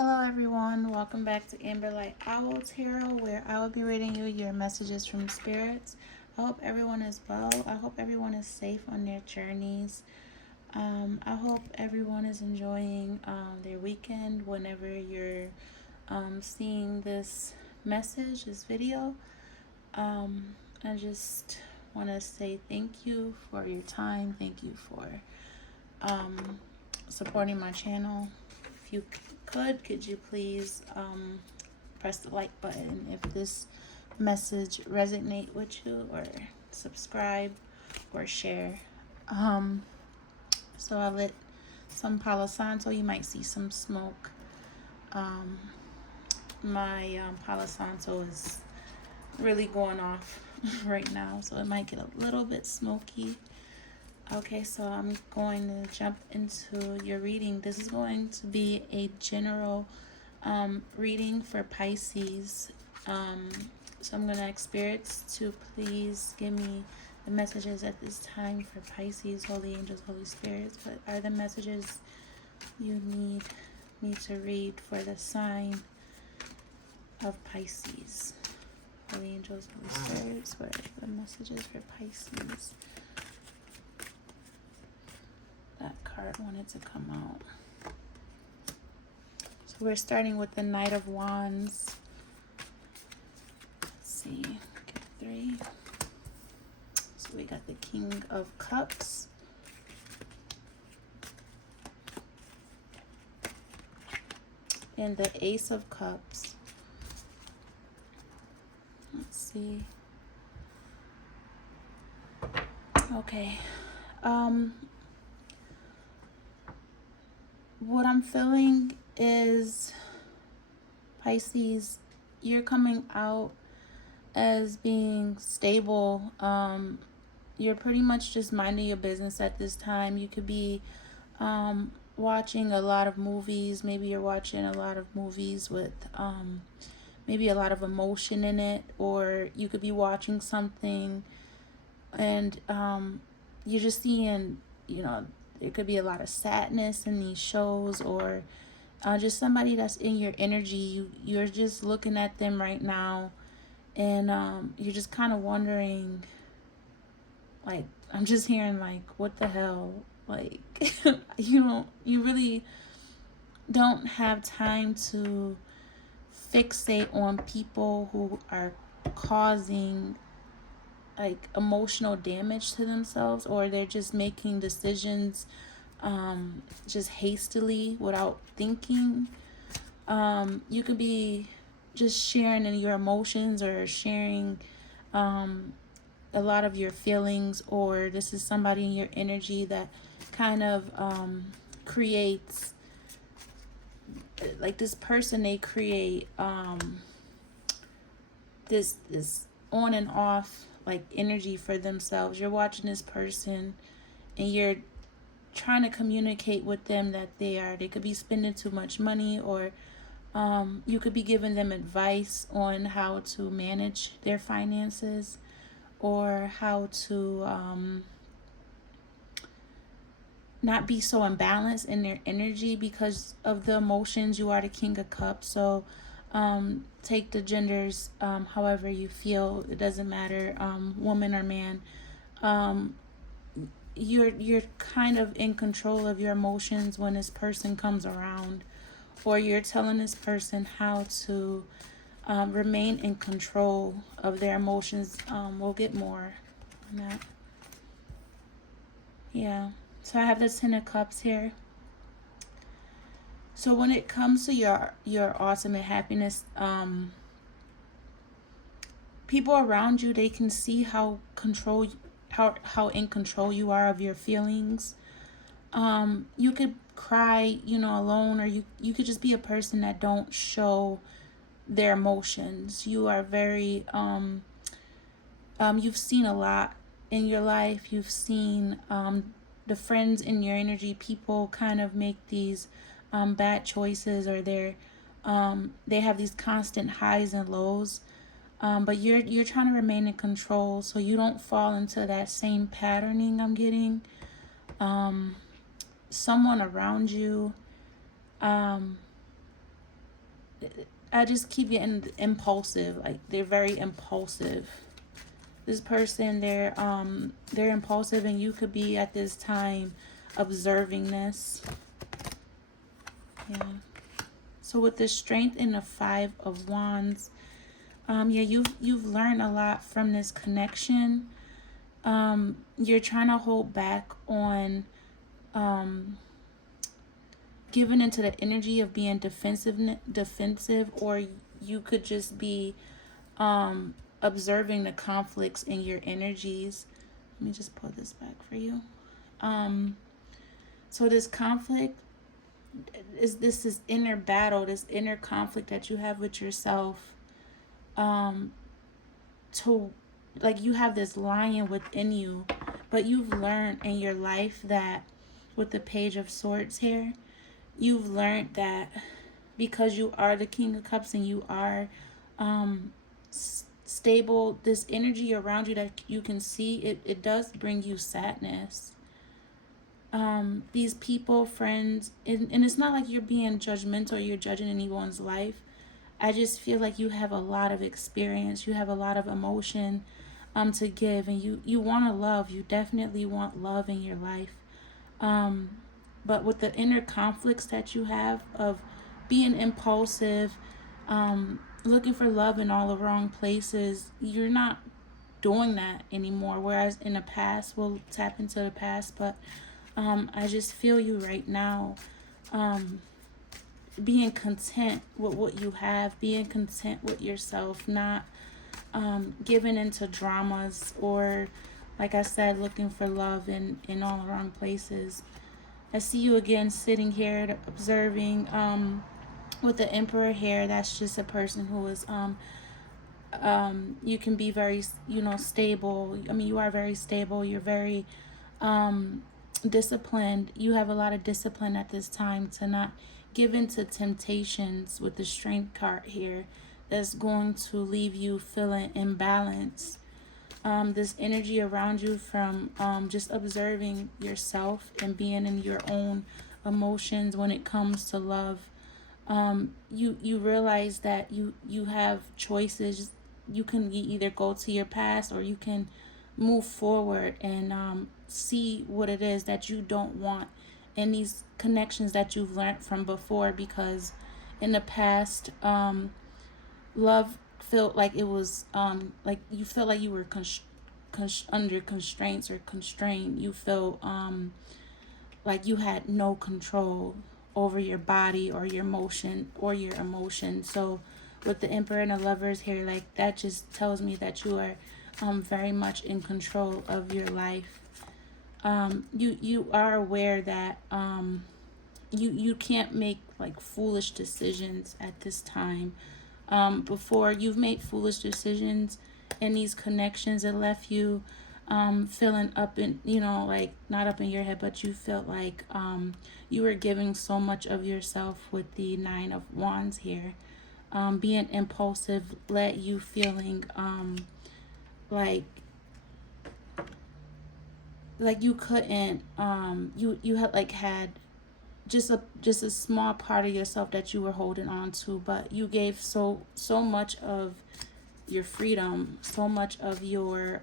Hello everyone, welcome back to Amber Light Owl Tarot, where I will be reading you your messages from spirits. I hope everyone is well. I hope everyone is safe on their journeys. I hope everyone is enjoying their weekend whenever you're seeing this message, this video. I just want to say thank you for your time. Thank you for supporting my channel. If you could you please press the like button if this message resonate with you, or subscribe or share. So I lit some Palo Santo. You might see some smoke. My Palo Santo is really going off right now, so it might get a little bit smoky. Okay, so I'm going to jump into your reading. This is going to be a general reading for Pisces. So I'm going to ask spirits to please give me the messages at this time for Pisces, holy angels, holy spirits. What are the messages you need me to read for the sign of Pisces? Holy angels, holy spirits, what are the messages for Pisces? That card wanted to come out. So we're starting with the Knight of Wands. Let's see, get 3. So we got the King of Cups. And the Ace of Cups. Let's see. Okay. What I'm feeling is, Pisces, you're coming out as being stable. You're pretty much just minding your business at this time. You could be watching a lot of movies. Maybe you're watching a lot of movies with maybe a lot of emotion in it, or you could be watching something and you're just seeing, there could be a lot of sadness in these shows, or just somebody that's in your energy. You're just looking at them right now, and you're just kind of wondering, like, I'm just hearing, like, what the hell? Like, you really don't have time to fixate on people who are causing like emotional damage to themselves, or they're just making decisions just hastily without thinking. You could be just sharing in your emotions, or sharing a lot of your feelings, or this is somebody in your energy that kind of creates, like, this person, they create this on and off like energy for themselves. You're watching this person and you're trying to communicate with them that they could be spending too much money, or you could be giving them advice on how to manage their finances, or how to not be so imbalanced in their energy because of the emotions. You are the King of Cups, so take the genders however you feel. It doesn't matter, woman or man. You're kind of in control of your emotions when this person comes around, or you're telling this person how to remain in control of their emotions. We'll get more on that. Yeah, so I have the 10 of Cups here. So when it comes to your ultimate happiness, people around you, they can see how in control you are of your feelings. You could cry, alone, or you could just be a person that don't show their emotions. You are very you've seen a lot in your life. You've seen the friends in your energy, people kind of make these bad choices, or they have these constant highs and lows, but you're trying to remain in control so you don't fall into that same patterning. I'm getting someone around you I just keep getting impulsive. Like, they're very impulsive. This person, they're impulsive, and you could be at this time observing this. Yeah. So with the Strength and the Five of Wands, yeah, you've learned a lot from this connection. You're trying to hold back on giving into the energy of being defensive, or you could just be observing the conflicts in your energies. Let me just pull this back for you. So this conflict is this inner battle, this inner conflict that you have with yourself. To, like, you have this lion within you, but you've learned in your life that with the Page of Swords here, you've learned that because you are the King of Cups and you are stable, this energy around you that you can see, it does bring you sadness. These people, friends, and it's not like you're being judgmental or you're judging anyone's life. I just feel like you have a lot of experience, you have a lot of emotion to give, and you want to love. You definitely want love in your life. But with the inner conflicts that you have of being impulsive, looking for love in all the wrong places, you're not doing that anymore. Whereas in the past, we'll tap into the past, but I just feel you right now. Being content with what you have, being content with yourself, not giving into dramas, or, like I said, looking for love in all the wrong places. I see you again sitting here observing with the Emperor here. That's just a person who is you can be very, stable. I mean, you are very stable. You're very disciplined. You have a lot of discipline at this time to not give in to temptations with the Strength card here that's going to leave you feeling imbalanced. This energy around you from just observing yourself and being in your own emotions when it comes to love. You realize that you have choices. You can either go to your past, or you can move forward and see what it is that you don't want in these connections that you've learned from before, because in the past, love felt like it was like you felt like you were under constraints or constrained. You felt like you had no control over your body or your emotion or your emotion. So with the Emperor and the Lovers here, like, that just tells me that you are very much in control of your life. You are aware that you can't make like foolish decisions at this time. Before, you've made foolish decisions in these connections that left you feeling up in, like, not up in your head, but you felt like you were giving so much of yourself with the Nine of Wands here. Being impulsive let you feeling like you couldn't you had just a small part of yourself that you were holding on to, but you gave so much of your freedom, so much of your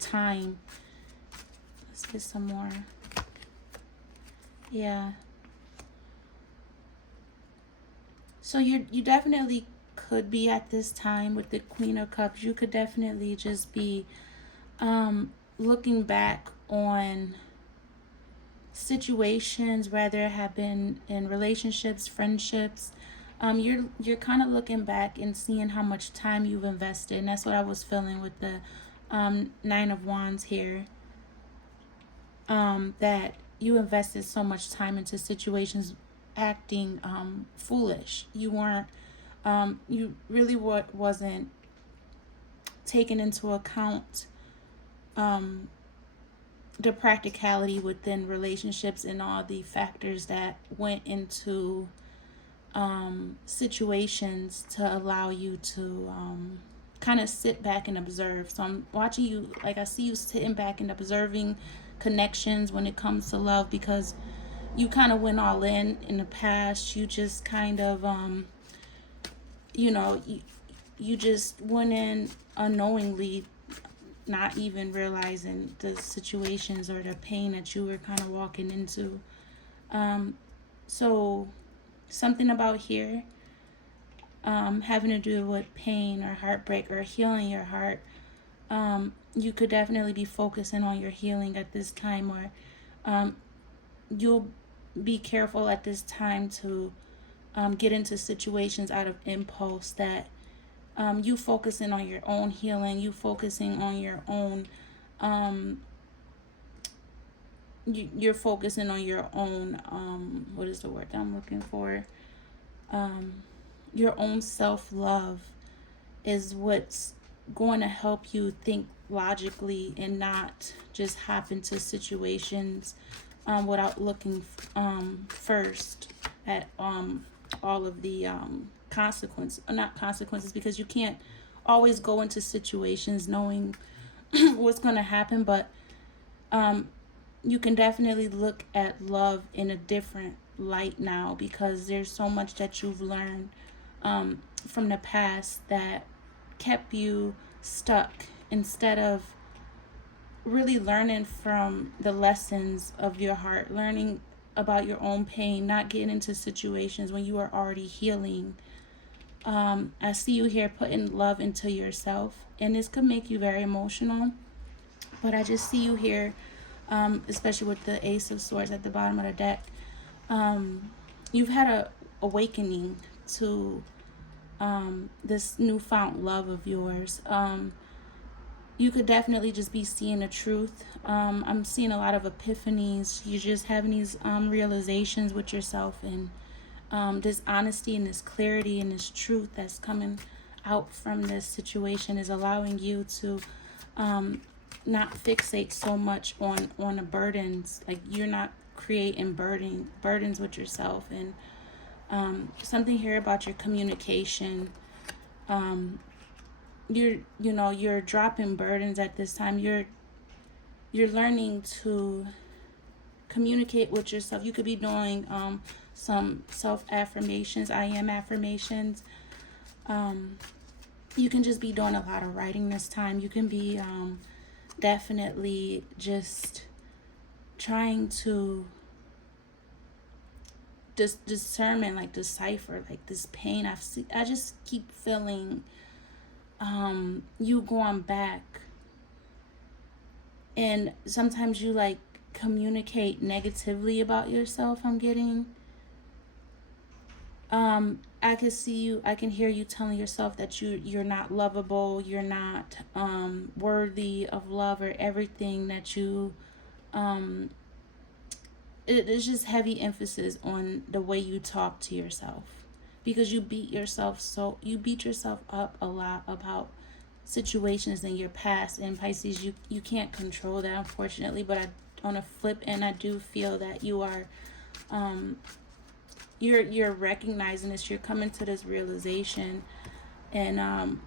time. Let's get some more. Yeah. So you definitely could be at this time with the Queen of Cups. You could definitely just be looking back on situations, whether it have been in relationships, friendships. You're kind of looking back and seeing how much time you've invested, and that's what I was feeling with the Nine of Wands here. That you invested so much time into situations acting foolish. You weren't you really wasn't taking into account the practicality within relationships and all the factors that went into situations to allow you to kind of sit back and observe. So I'm watching you, like, I see you sitting back and observing connections when it comes to love, because you kind of went all in the past. You just kind of you know, you just went in unknowingly, not even realizing the situations or the pain that you were kind of walking into. So something about here having to do with pain or heartbreak or healing your heart. You could definitely be focusing on your healing at this time, or you'll be careful at this time to get into situations out of impulse, that you focusing on your own healing, you focusing on your own you're focusing on your own what is the word that I'm looking for, your own self-love is what's going to help you think logically and not just hop into situations without looking first at all of the consequences, not consequences, because you can't always go into situations knowing what's going to happen, but you can definitely look at love in a different light now, because there's so much that you've learned from the past that kept you stuck, instead of really learning from the lessons of your heart, learning about your own pain, not getting into situations when you are already healing. I see you here putting love into yourself, and this could make you very emotional, but I just see you here, especially with the Ace of Swords at the bottom of the deck. You've had a awakening to this newfound love of yours. You could definitely just be seeing the truth. I'm seeing a lot of epiphanies. You're just having these realizations with yourself, and this honesty and this clarity and this truth that's coming out from this situation is allowing you to not fixate so much on the burdens. Like, you're not creating burdens with yourself. And something here about your communication. You're dropping burdens at this time. You're learning to communicate with yourself. You could be doing some self affirmations, I am affirmations. You can just be doing a lot of writing this time. You can be definitely just trying to discern, like decipher, like this pain. I just keep feeling you going back, and sometimes you like communicate negatively about yourself. I'm getting I can see you, I can hear you telling yourself that you're not lovable, you're not worthy of love, or everything that you it's just heavy emphasis on the way you talk to yourself, because you beat yourself up a lot about situations in your past. And Pisces, you can't control that, unfortunately, but on a flip end, I do feel that you are you're recognizing this, you're coming to this realization, and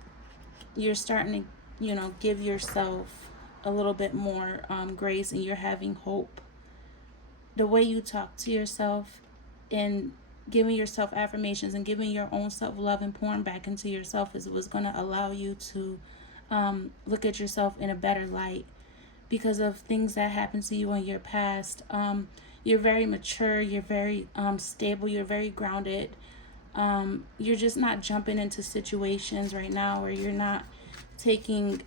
you're starting to give yourself a little bit more grace, and you're having hope. The way you talk to yourself and giving yourself affirmations and giving your own self-love and pouring back into yourself is what's going to allow you to look at yourself in a better light, because of things that happened to you in your past. You're very mature, you're very stable, you're very grounded. You're just not jumping into situations right now, or you're not taking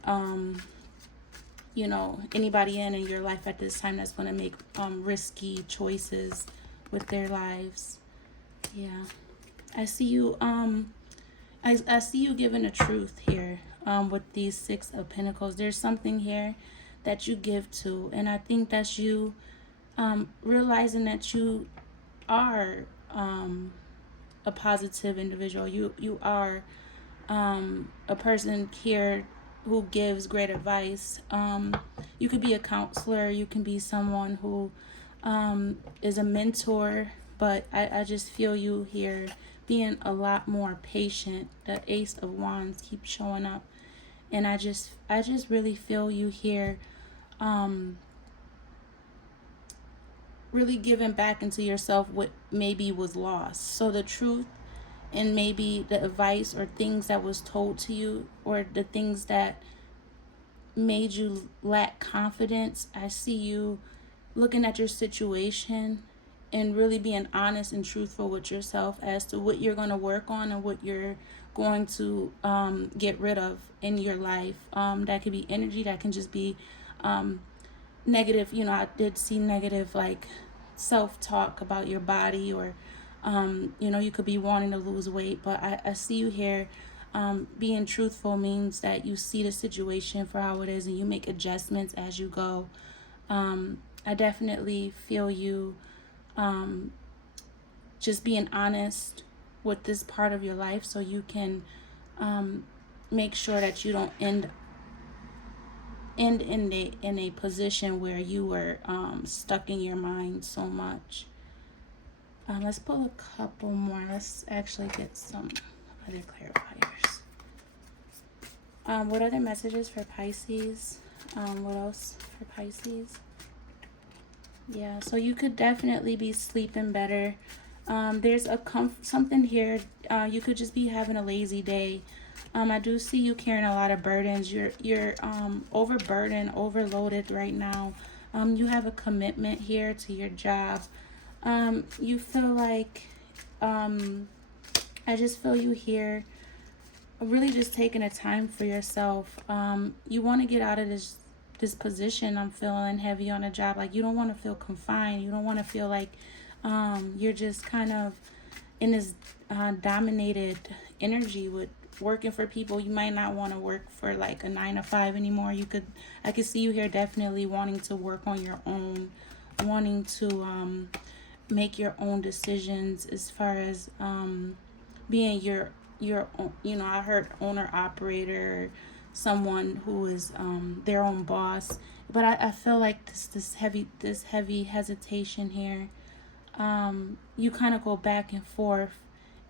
anybody in your life at this time that's going to make risky choices with their lives. Yeah, I see you I see you giving the truth here with these Six of Pentacles. There's something here that you give to, and I think that's you realizing that you are a positive individual. You are a person here who gives great advice. You could be a counselor, you can be someone who is a mentor, but I just feel you here being a lot more patient. The Ace of Wands keeps showing up, and I just really feel you here really giving back into yourself what maybe was lost. So the truth and maybe the advice or things that was told to you, or the things that made you lack confidence, I see you looking at your situation and really being honest and truthful with yourself as to what you're going to work on and what you're going to get rid of in your life. That could be energy, that can just be negative. I did see negative, like self-talk about your body, or you could be wanting to lose weight, but I see you here. Being truthful means that you see the situation for how it is and you make adjustments as you go. I definitely feel you just being honest with this part of your life, so you can make sure that you don't end in a position where you were stuck in your mind so much. Let's pull a couple more. Let's actually get some other clarifiers. What other messages for Pisces? What else for Pisces? Yeah, so you could definitely be sleeping better. There's something here. You could just be having a lazy day. I do see you carrying a lot of burdens. You're overburdened, overloaded right now. You have a commitment here to your job. You feel like, I just feel you here really just taking a time for yourself. You want to get out of this position. I'm feeling heavy on a job. Like, you don't want to feel confined. You don't want to feel like you're just kind of in this dominated energy with working for people. You might not want to work for like a 9 to 5 anymore. I could see you here definitely wanting to work on your own, wanting to make your own decisions as far as being your own, I heard owner operator, someone who is their own boss. But I feel like this heavy hesitation here. You kind of go back and forth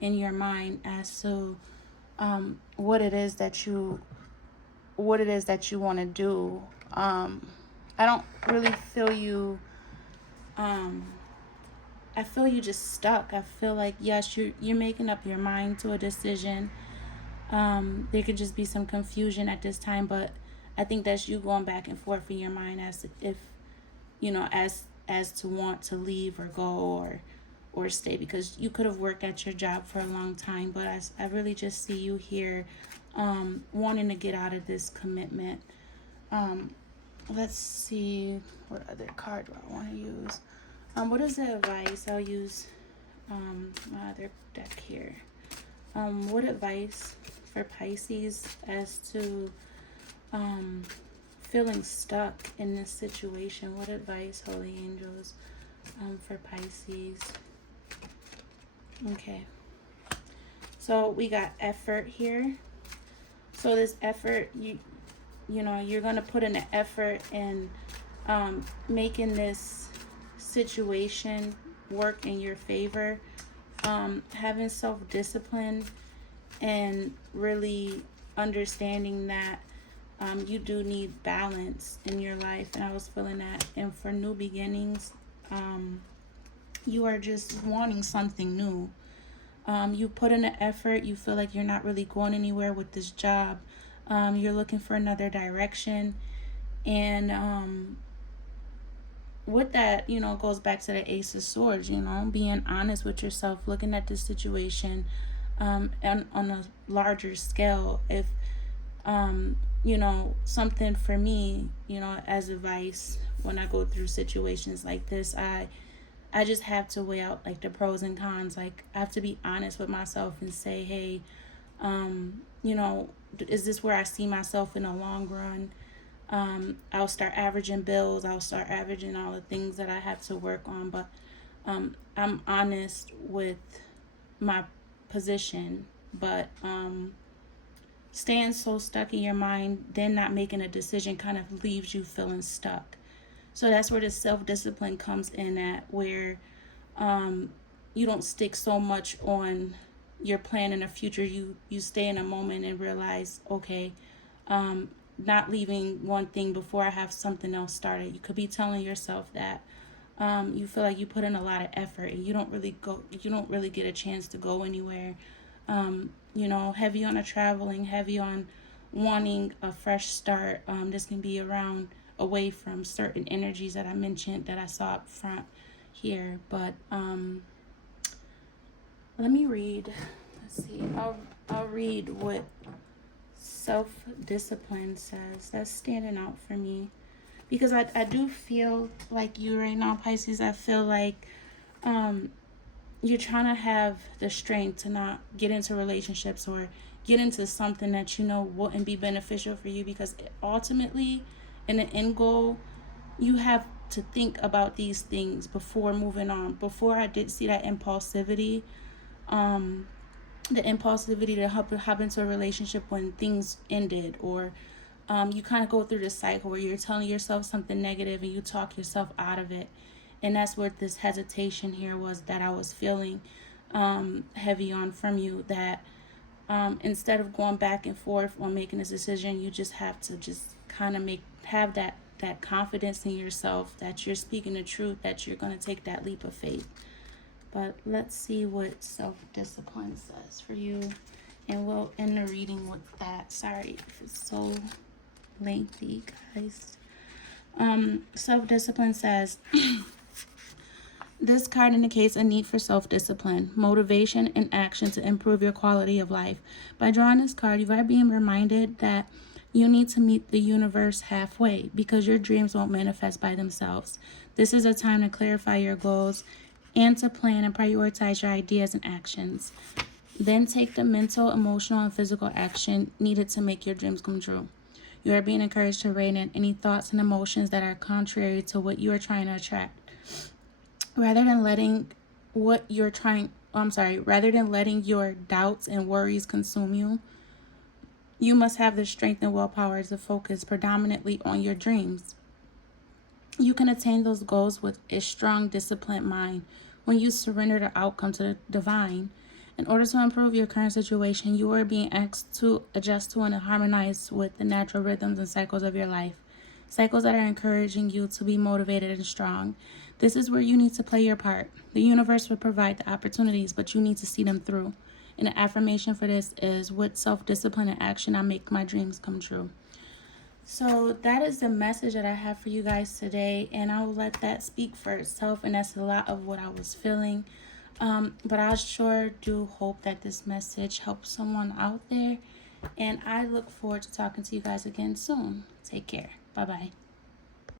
in your mind as to what it is that you want to do. I don't really feel you. I feel you just stuck. I feel like, yes, you're making up your mind to a decision. There could just be some confusion at this time, but I think that's you going back and forth in your mind as if, as to want to leave or go or stay, because you could have worked at your job for a long time. But I really just see you here wanting to get out of this commitment. Let's see, what other card do I want to use? What is the advice? I'll use my other deck here. What advice for Pisces as to feeling stuck in this situation? What advice, Holy Angels, for Pisces? Okay. So we got effort here. So this effort, you're going to put in an effort in making this situation work in your favor, having self-discipline and really understanding that you do need balance in your life. And I was feeling that. And for new beginnings, you are just wanting something new. You put in an effort. You feel like you're not really going anywhere with this job. You're looking for another direction. And with that, goes back to the Ace of Swords, being honest with yourself, looking at the situation and on a larger scale. If, something for me, as advice, when I go through situations like this, I just have to weigh out like the pros and cons. Like, I have to be honest with myself and say, hey, is this where I see myself in the long run? I'll start averaging bills. I'll start averaging all the things that I have to work on. But I'm honest with my position. But staying so stuck in your mind, then not making a decision, kind of leaves you feeling stuck. So that's where the self-discipline comes in at, where you don't stick so much on your plan in the future. You stay in a moment and realize, okay, not leaving one thing before I have something else started. You could be telling yourself that. You feel like you put in a lot of effort and you don't really get a chance to go anywhere. Heavy on the traveling, heavy on wanting a fresh start. This can be around away from certain energies that I mentioned that I saw up front here. But let me read. Let's see. I'll read what self-discipline says. That's standing out for me because I do feel like you right now, Pisces. I feel like you're trying to have the strength to not get into relationships or get into something that you know wouldn't be beneficial for you, because ultimately in the end goal you have to think about these things before moving on. Before, I did see that impulsivity, the impulsivity to hop into a relationship when things ended, or you kind of go through this cycle where you're telling yourself something negative and you talk yourself out of it. And that's what this hesitation here was that I was feeling heavy on from you, that instead of going back and forth on making this decision, you just have to just kind of have that confidence in yourself that you're speaking the truth, that you're going to take that leap of faith. But let's see what self-discipline says for you, and we'll end the reading with that. Sorry if it's so lengthy, guys. Self-discipline says this card indicates a need for self-discipline, motivation, and action to improve your quality of life. By drawing this card, you are being reminded that you need to meet the universe halfway, because your dreams won't manifest by themselves. This is a time to clarify your goals and to plan and prioritize your ideas and actions. Then take the mental, emotional, and physical action needed to make your dreams come true. You are being encouraged to rein in any thoughts and emotions that are contrary to what you are trying to attract. Rather than letting your doubts and worries consume you, you must have the strength and willpower to focus predominantly on your dreams. You can attain those goals with a strong, disciplined mind when you surrender the outcome to the divine. In order to improve your current situation, you are being asked to adjust to and harmonize with the natural rhythms and cycles of your life. Cycles that are encouraging you to be motivated and strong. This is where you need to play your part. The universe will provide the opportunities, but you need to see them through. And the affirmation for this is, with self-discipline and action, I make my dreams come true. So that is the message that I have for you guys today, and I will let that speak for itself, and that's a lot of what I was feeling. But I sure do hope that this message helps someone out there, and I look forward to talking to you guys again soon. Take care. Bye-bye.